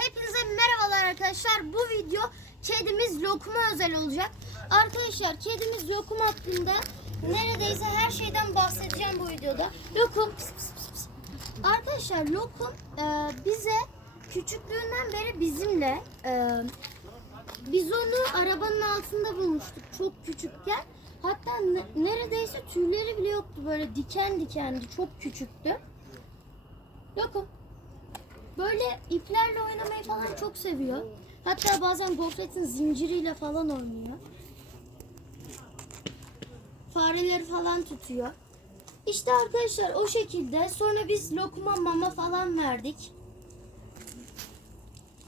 Hepinize merhabalar arkadaşlar. Bu video kedimiz Lokum'a özel olacak. Arkadaşlar kedimiz Lokum hakkında neredeyse her şeyden bahsedeceğim bu videoda. Lokum pıs pıs pıs pıs. Arkadaşlar Lokum e, bize küçüklüğünden beri bizimle e, biz onu arabanın altında bulmuştuk çok küçükken. Hatta ne- neredeyse tüyleri bile yoktu böyle diken dikendi çok küçüktü. Lokum. Böyle iplerle oynamayı falan çok seviyor. Hatta bazen gofretin zinciriyle falan oynuyor. Fareleri falan tutuyor. İşte arkadaşlar o şekilde sonra biz lokuma mama falan verdik.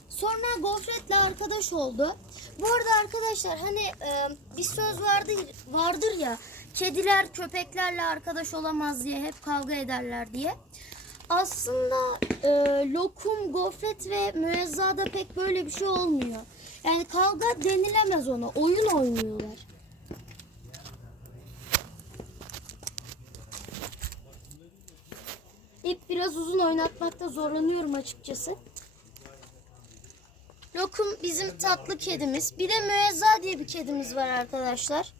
Sonra gofretle arkadaş oldu. Bu arada arkadaşlar hani e, bir söz vardır vardır ya kediler köpeklerle arkadaş olamaz diye hep kavga ederler diye. Aslında e, lokum, gofret ve müezzada pek böyle bir şey olmuyor. Yani kavga denilemez ona. Oyun oynuyorlar. İp biraz uzun oynatmakta zorlanıyorum açıkçası. Lokum bizim tatlı kedimiz. Bir de müezza diye bir kedimiz var arkadaşlar.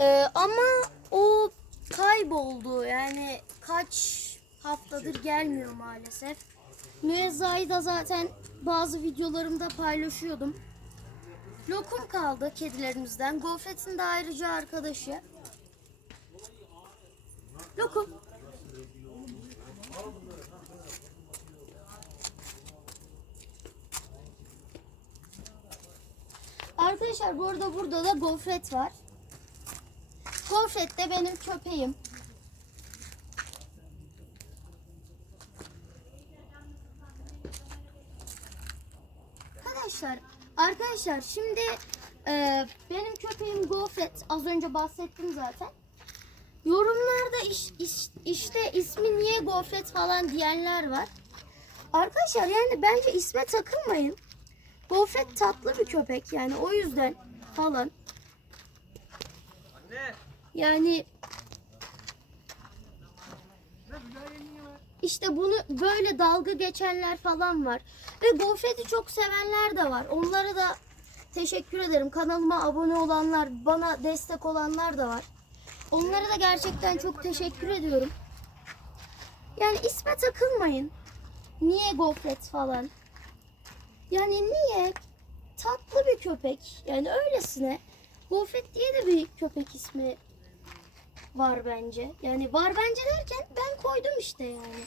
Ee, ama o kayboldu. Yani kaç haftadır gelmiyor maalesef. Müezza'yı da zaten bazı videolarımda paylaşıyordum. Lokum kaldı kedilerimizden. Gofret'in de ayrıca arkadaşı. Lokum. Arkadaşlar bu arada burada da gofret var. Gofret de benim köpeğim. Arkadaşlar, arkadaşlar şimdi e, benim köpeğim Gofret. Az önce bahsettim zaten. Yorumlarda iş, iş- işte ismi niye Gofret falan diyenler var. Arkadaşlar yani bence isme takılmayın. Gofret tatlı bir köpek yani o yüzden falan. Yani işte bunu böyle dalga geçenler falan var. Ve Gofret'i çok sevenler de var. Onlara da teşekkür ederim. Kanalıma abone olanlar, bana destek olanlar da var. Onlara da gerçekten çok teşekkür ediyorum. Yani isme takılmayın. Niye Gofret falan? Yani niye? Tatlı bir köpek. Yani öylesine. Gofret diye de bir köpek ismi var bence. Yani var bence derken ben koydum işte yani.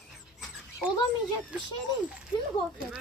Olamayacak bir şey değil. Değil mi Gofret?